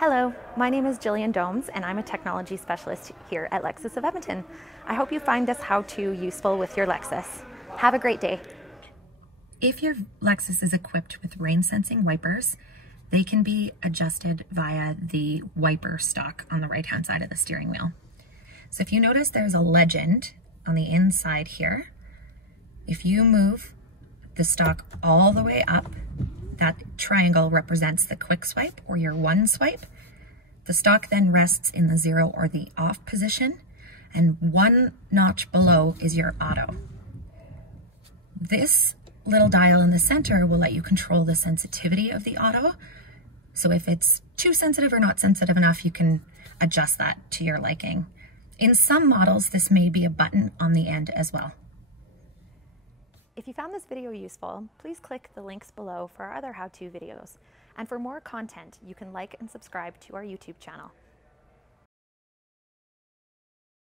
Hello, my name is Jillian Domes and I'm a technology specialist here at Lexus of Edmonton. I hope you find this how-to useful with your Lexus. Have a great day. If your Lexus is equipped with rain sensing wipers, they can be adjusted via the wiper stalk on the right-hand side of the steering wheel. So if you notice there's a legend on the inside here, if you move the stalk all the way up, that triangle represents the quick swipe or your one swipe. The stalk then rests in the 0 or the off position, and one notch below is your auto. This little dial in the center will let you control the sensitivity of the auto. So if it's too sensitive or not sensitive enough, you can adjust that to your liking. In some models, this may be a button on the end as well. If you found this video useful, please click the links below for our other how-to videos. And for more content, you can like and subscribe to our YouTube channel.